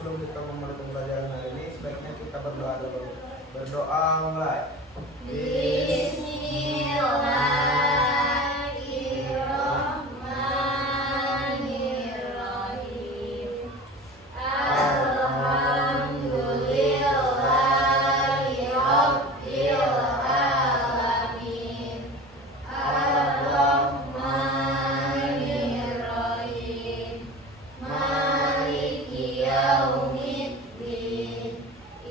sebelum kita memulai pembelajaran hari ini, sebaiknya kita berdoa dulu. Berdoa mulai. Bismillahirrahmanirrahim. Alhamdulillahirabbil alamin. Ar-Rahmanirrahim. Maliki yaumiddin.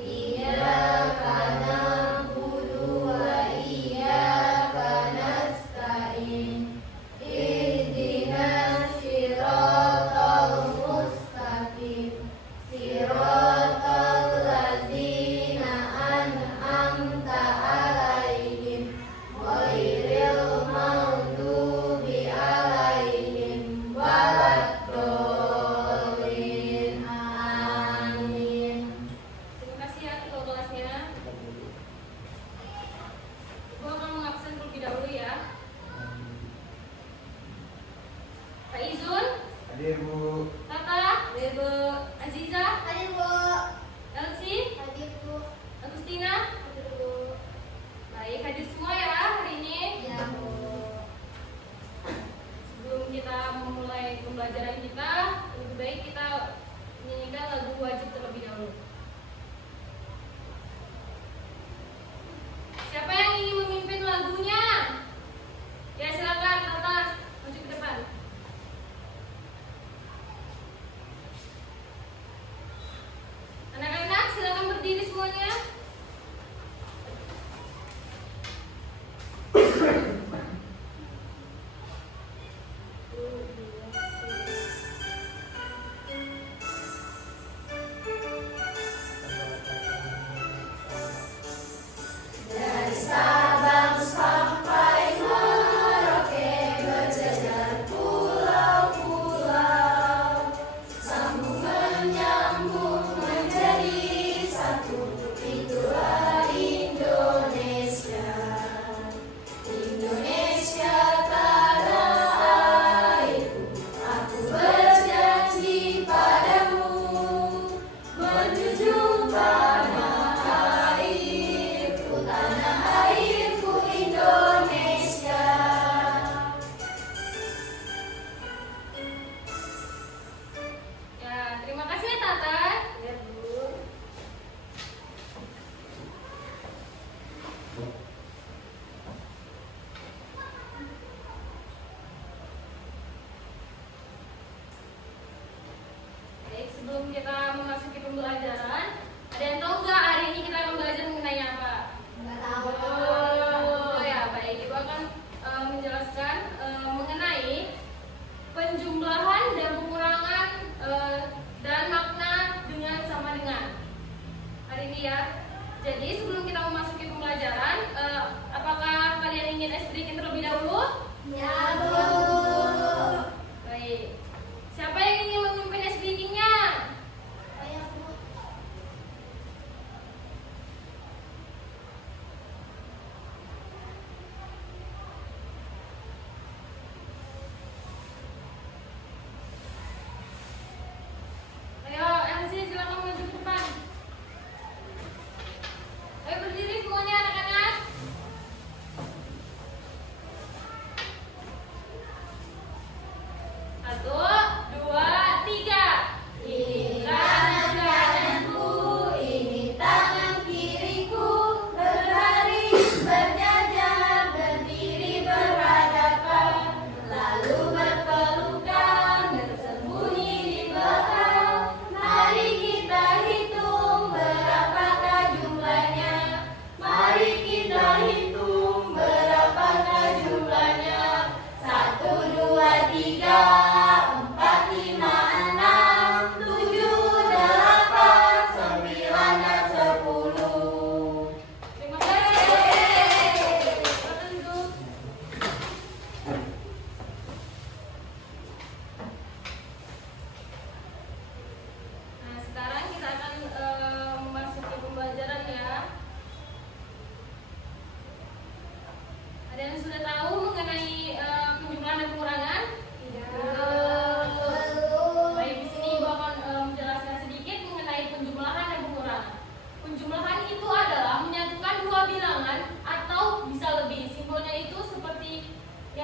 Iyyaka na'budu wa iyyaka nasta'in. Ihdinas siratal mustaqim. Siratal ladzina an'amta 'alaihim ghairil maghdubi 'alaihim waladdallin. Amin. Terima kasih ya ketua kelasnya. Ibu akan mengabsen terlebih dahulu ya. Pak Izun, Hadir Bu. Tata, Ibu Aziza, Hadir Bu. Elsi, Hadir Bu. Agustina. Hadir Bu. Baik, hadir semua ya hari ini. Ya Bu. Sebelum kita memulai pembelajaran kita, lebih baik kita menyanyikan lagu wajib terlebih dahulu. Siapa yang ingin memimpin lagunya? Ya silakan Tata, maju ke depan. Anak-anak silakan berdiri semuanya. Dari Sabang sampai Merauke berjajar pulau-pulau, sambung menyambung menjadi satu. Itulah Indonesia. Indonesia tanah airku, aku berjanji padamu menjunjung tanah airku, tanah airku Indonesia. Ya, terima kasih ya Tata. Ya Bu. Baik, sebelum kita memasuki pembelajaran, ada yang tahu nggak hari ini kita akan belajar mengenai apa? Nggak tahu. Oh ya, baik. Ibu akan menjelaskan mengenai penjumlahan dan pengurangan dan makna dengan sama dengan hari ini ya. Jadi sebelum kita memasuki pembelajaran, apakah kalian ingin speaking terlebih dahulu? Ya Bu. Baik. Siapa yang ingin memimpin speakingnya? Ayo Bu. Ayo, Elsie silakan maju ke depan. Ayo berdiri semuanya anak-anak. Satu, dua,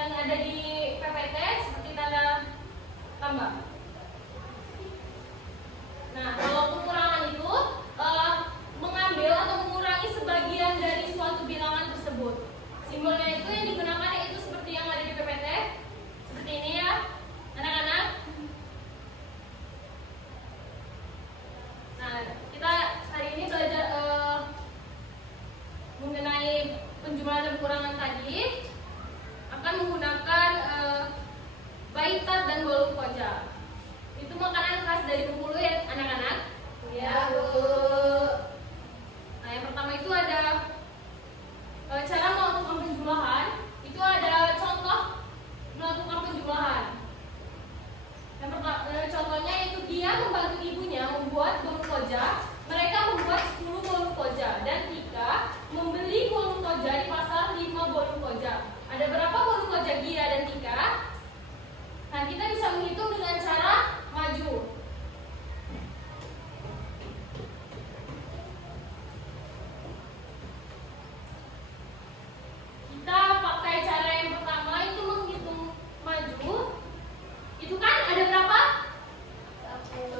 yang ada di PPT seperti tanda tambah. Nah, kalau pengurangan itu mengambil atau mengurangi sebagian dari suatu bilangan tersebut. Simbolnya itu yang digunakan itu seperti yang ada di PPT, seperti ini ya, anak-anak. Nah, kita hari ini belajar mengenai penjumlahan dan pengurangan tadi akan menggunakan baitat dan bolu koja. Itu makanan khas dari Bengkulu ya anak-anak? Ya, Bu. Nah, yang pertama itu ada cara melakukan penjumlahan. Itu ada contoh melakukan penjumlahan. Yang pertama, contohnya itu dia membantu ibunya membuat bolu koja. Mereka membuat 10 bolu koja dan Tika membeli bolu koja di pasar 5 bolu koja. Ada berapa bolu koja Gia dan Tika? Nah, kita bisa menghitung dengan cara maju. Kita pakai cara yang pertama itu menghitung maju. Itu kan ada berapa? 10.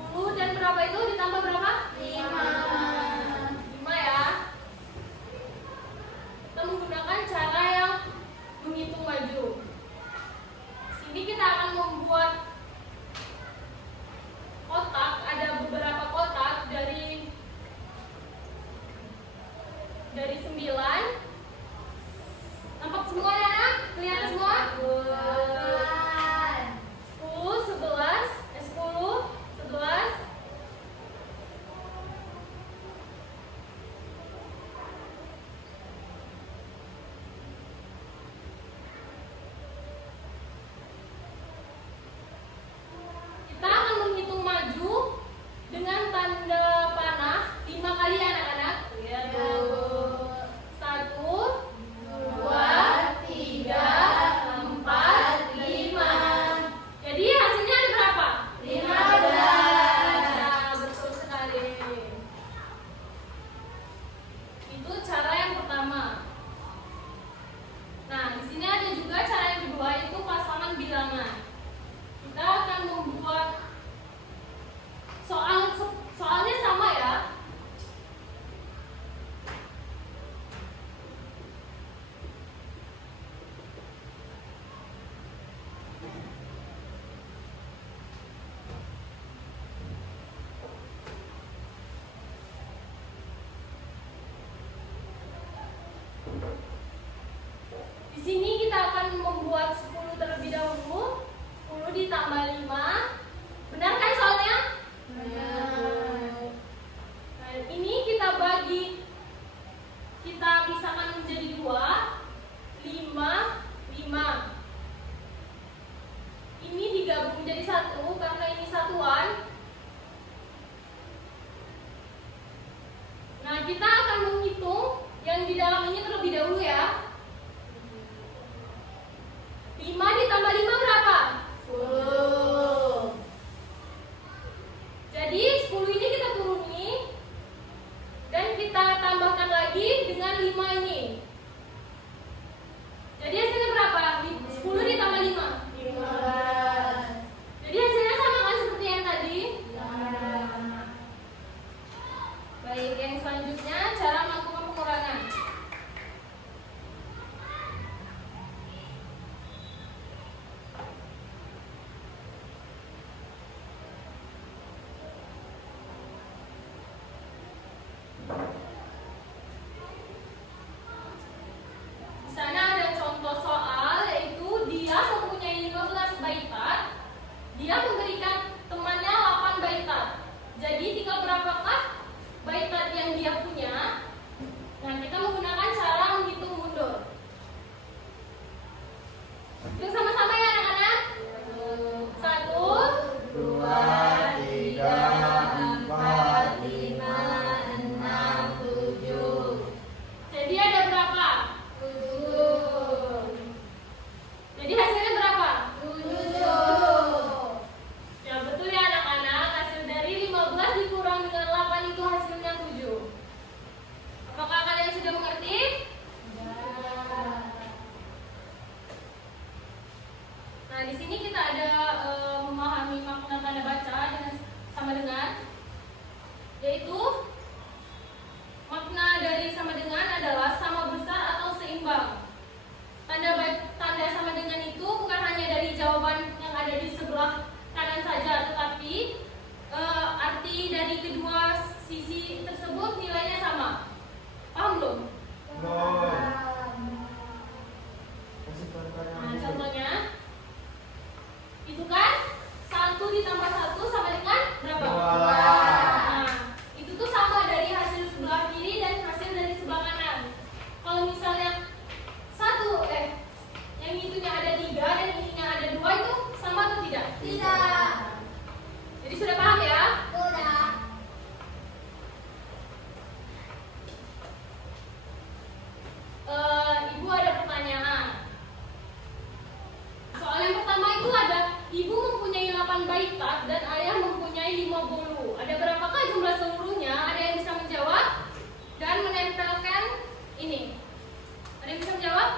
10 dan berapa itu ditambah berapa? 5. 5 ya. Kita menggunakan cara yang menghitung maju. Sini kita akan membuat kotak, ada beberapa kotak dari 9. Nampak semua ya anak? Kelihatan semua? 10, 11, 10, 11. Kita akan menghitung maju dengan tanda panah 5 kali ya anak-anak. Ya, Bu. 1, 2, 3, 4, 5. Jadi hasilnya ada berapa? 15. Nah, betul sekali. Itu cara yang pertama. Nah, di sini ada juga cara yang kedua, itu pasangan bilangan. Kita akan membuat soalnya sama ya. Di sini kita akan membuat 10 terlebih dahulu. 10 ditambah 5. Benar kan soalnya? Benar. Nah, ini kita bagi, kita pisahkan menjadi 2. 5, 5. Ini digabung menjadi 1 karena ini satuan. Nah, kita akan menghitung yang di dalam ini terlebih dahulu ya. 5 ditambah 5 berapa? 10. Nah, di sini kita ada memahami makna tanda baca dengan sama dengan, yaitu makna dari sama dengan adalah sama besar atau seimbang. Tanda sama dengan itu bukan hanya dari jawaban yang ada di sebelah kanan saja, tetapi arti dari kedua sisi tersebut nilainya sama. Paham belum? Kasih contohnya. Nah, contohnya itu kan 1 ditambah 1 sama dengan berapa? 2. Nah, itu tuh sama dari hasil sebelah kiri dan hasil dari sebelah kanan. Kalau misalnya yang itunya ada 3 dan ininya ada 2, itu sama atau tidak? Tidak. Jadi sudah paham ya? Sudah. Ibu ada pertanyaan. Soal yang pertama itu ada ibu mempunyai 8 baikat dan ayah mempunyai 5 bolu. Ada berapakah jumlah seluruhnya? Ada yang bisa menjawab dan menempelkan ini? Ada yang bisa menjawab?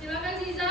Silakan Ziza.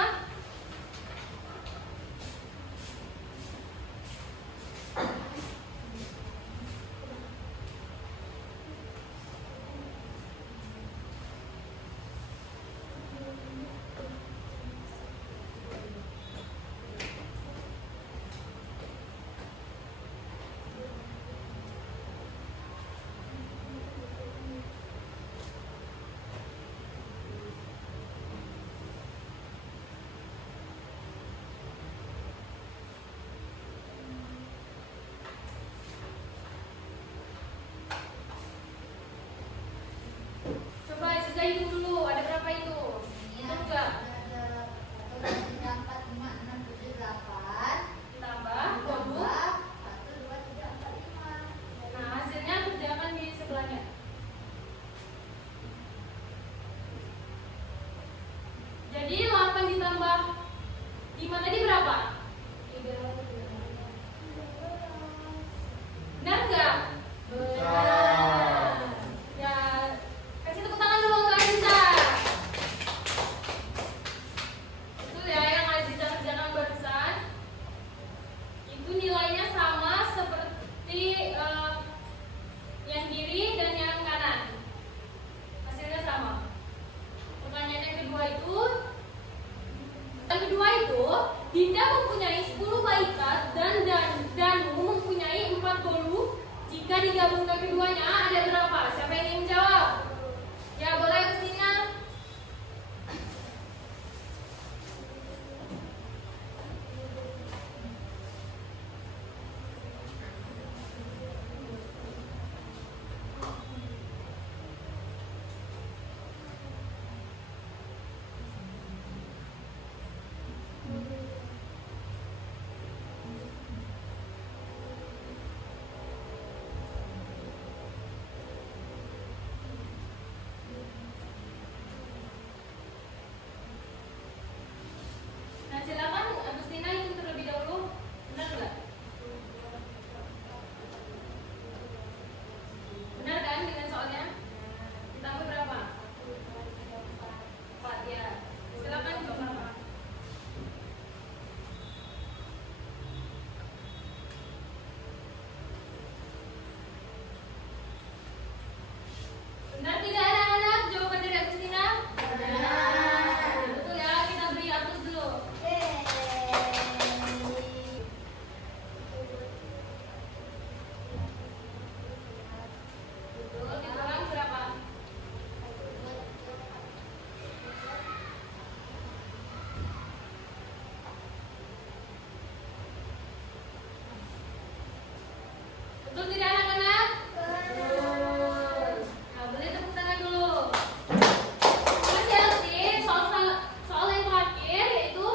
Coba Ziza hitung dulu, ada berapa itu? Hitung juga. Ditambah 20. Nah, hasilnya kerjakan di sebelahnya. Jadi 8 ditambah 5 tadi berapa? Benar nggak? Ya, kasih tepuk tangan dulu untuk Aziza. Betul ya, yang Aziza kerjakan barusan. Itu nilainya sama seperti yang kiri dan yang kanan. Hasilnya sama. Pertanyaan yang kedua itu, Dinda mempunyai 10 baikat dan Danu mempunyai 4 bolu. Jika digabungkan keduanya ada berapa? Siapa yang ingin menjawab? Ya, boleh Agustina. Nah, silakan Agustina hitung terlebih dahulu. Benar nggak? Benar kan dengan soalnya? Ditambah berapa? 4 ya. Silakan coba. Benar tidak anak-anak? Jawaban dari Agustina? Benar. Betul ya, kita beri aplaus dulu. Betul, kita ulang berapa? Betul tidak anak-anak? Betul. Nah, boleh tepuk tangan dulu. Masih lagi soal yang terakhir yaitu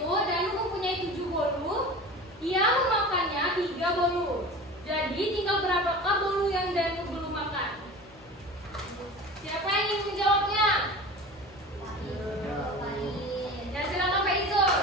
Danu mempunyai 7 bolu, ia memakannya 3 bolu. Jadi tinggal berapakah bolu yang Danu belum makan? Siapa yang ingin menjawabnya? Ya, silakan Pak Izul.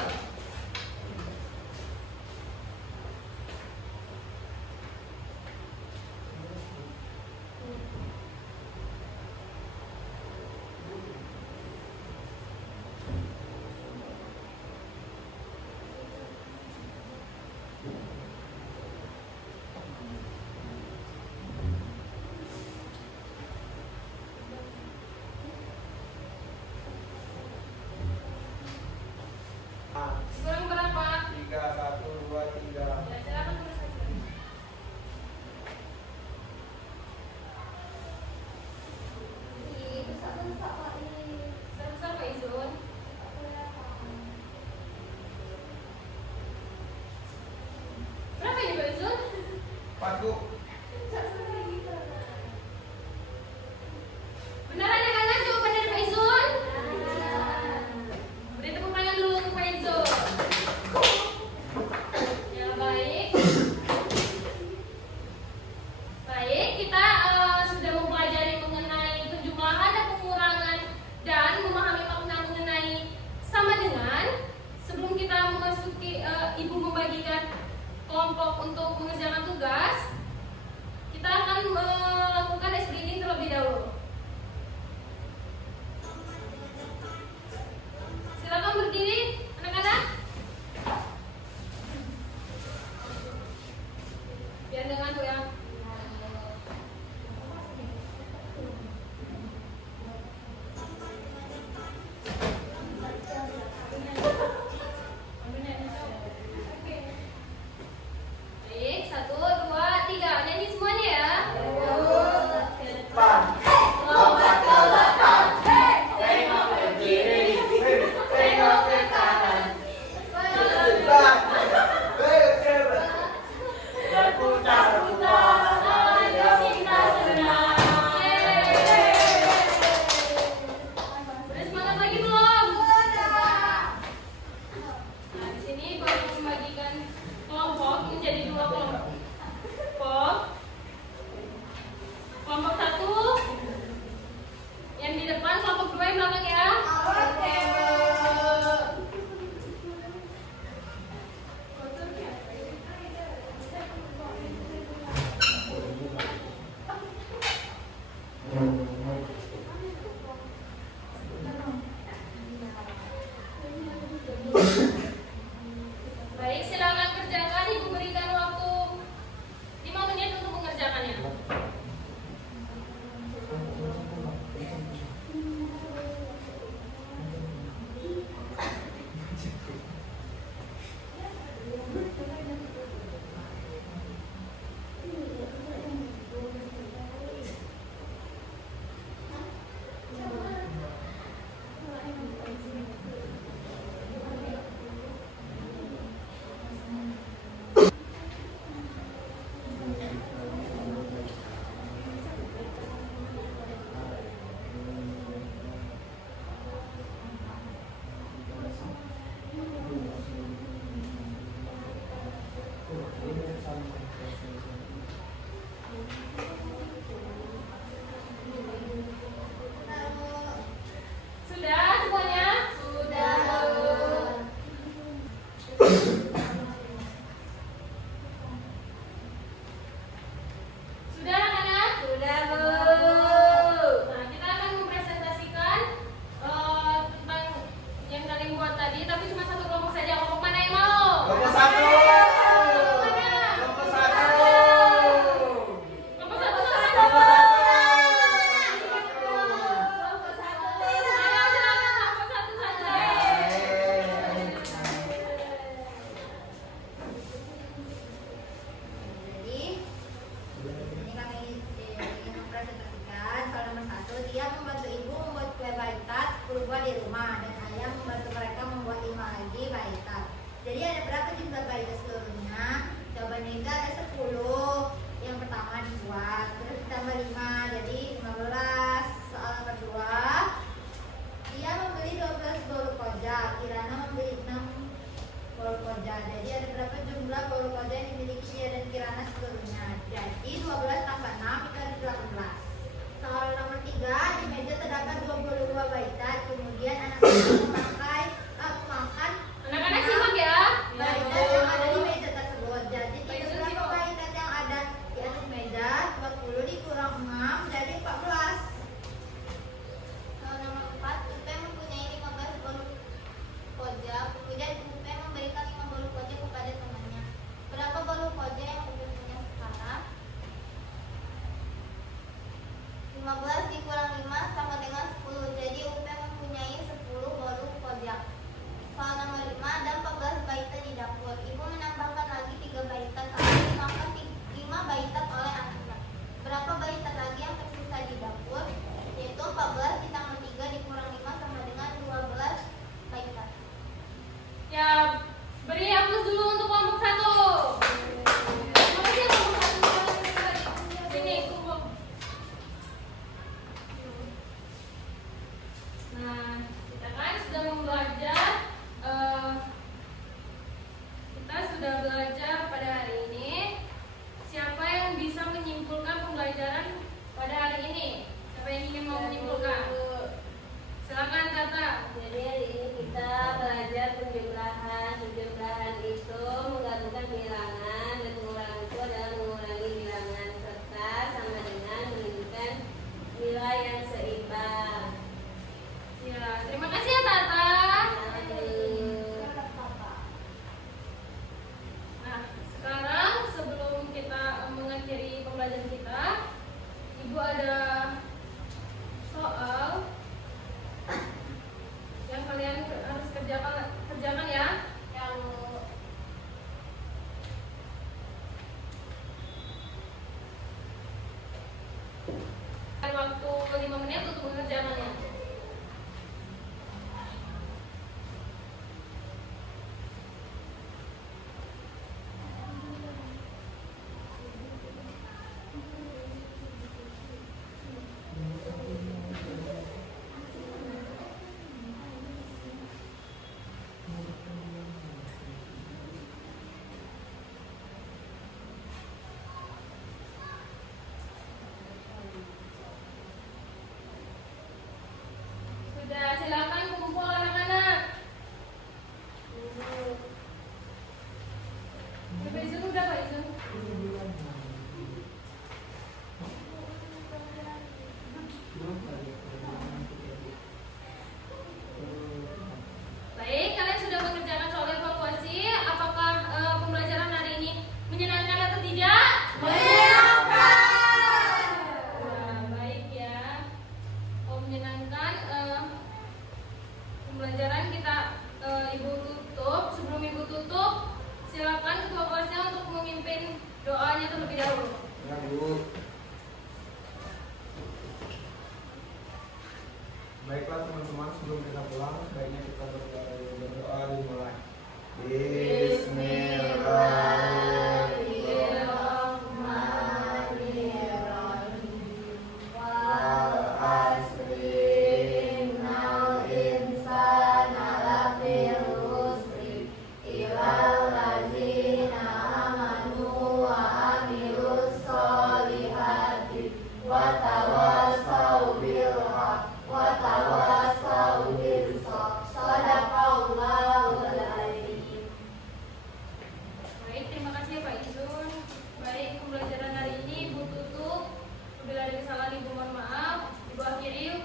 tambah 5 jadi 15. Soal kedua, dia membeli 12 bolu koja, Kirana membeli 6 bolu koja. Jadi ada berapa jumlah bolu koja yang dimiliki dia dan Kirana seluruhnya? Jadi 12 tambah 6 itu ada 18. Soal nomor 3, di meja terdapat 22 baitan. Kemudian anak-anak memakai makan Anak-anak simak ya. baitan yang ada di meja tersebut. Jadi berapa baitan yang ada di atas meja? 20 dikurang 6 jadi 14. Soal nomor 4, Upe mempunyai 15 bolu koja. Kemudian Upe memberikan 5 bolu koja kepada temannya. Berapa bolu koja yang Upe punya sekarang? 15 dikurang 5 sama dengan 10. Jadi Upe mempunyai 10 bolu koja. Soal nomor 5, ada 14 baitan di dapur. Ibu menambahkan lagi 3 baitan, tapi maka 5 baitan oleh anaknya. Berapa baitan lagi yang tersisa di dapur? Yaitu 14 ditambah 3 dikurang 5 sama dengan 12 baitan. Ya, beri aplaus dulu untuk kelompok 1. Terima kasih ya kelompok 1. Sini, kumpul. Nah, kita kan sudah belajar. Kita sudah belajar pada hari ini. Siapa yang bisa menyimpulkan pembelajaran pada hari ini? Siapa yang ingin mau menyimpulkan? Silakan Tata. Jadi hari ini kita belajar penjumlahan. Penjumlahan itu menggabungkan bilangan dan pengurangan itu adalah mengurangi bilangan serta sama dengan menunjukkan nilai yang seimbang. Ya, terima kasih ya Tata. Nah, sekarang sebelum kita mengakhiri pembelajaran kita, Ibu ada soal yang kalian harus kerjakan ya. Waktu 5 menit untuk mengerjakannya. Sudah, silakan kumpul anak-anak. Pak Izun udah Pak Izun? Baik, kalian sudah mengerjakan soal evaluasi. Apakah pembelajaran hari ini menyenangkan atau tidak? Menyenangkan. Nah, baik ya. Kalau menyenangkan, pembelajaran kita Ibu tutup. Sebelum Ibu tutup, silakan ketua kelasnya untuk memimpin doanya terlebih dahulu. Ya, Bu. Baiklah teman-teman, sebelum kita pulang, sebaiknya kita berdoa dimulai. Bismillahirrahmanirrahim. Wal asri innal insana lafi khusr illal ladzina amanu wa amilus solihati wa tawassaw bil haqq wa tawassaw bis sabr. Shadaqallahul adzim. Baik, terima kasih ya Pak Izun. Baik, pembelajaran hari ini Ibu tutup. Apabila ada kesalahan Ibu mohon maaf. Ibu akhiri.